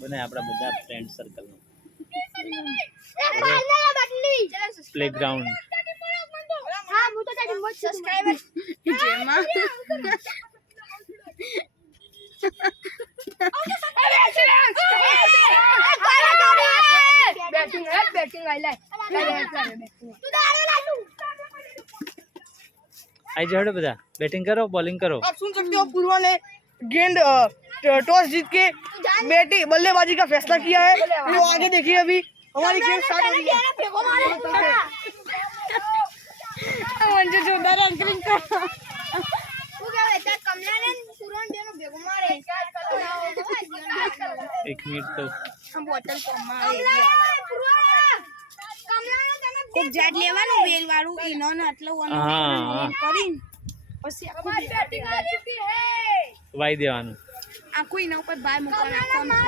બને આપણા બધા ફ્રેન્ડ સર્કલનો પ્લેગ્રાઉન્ડ आई जाओ बजा बैटिंग करो बॉलिंग करो। आप सुन सकते हो पूर्वा ने गेंद टॉस जीत के बैटिंग बल्लेबाजी का फैसला किया है। तो आगे देखिए अभी हमारी गेम स्टार्ट हो रही है। मुझे जोरदार एंकरिंग कर एक मिनट तो બોટલ કોક જેટ લેવાનું વેલ વાળું ઈનો ને આટલો હા કરીને પછી વાઈ દેવાનું આખું એના ઉપર બાર મૂકવાનું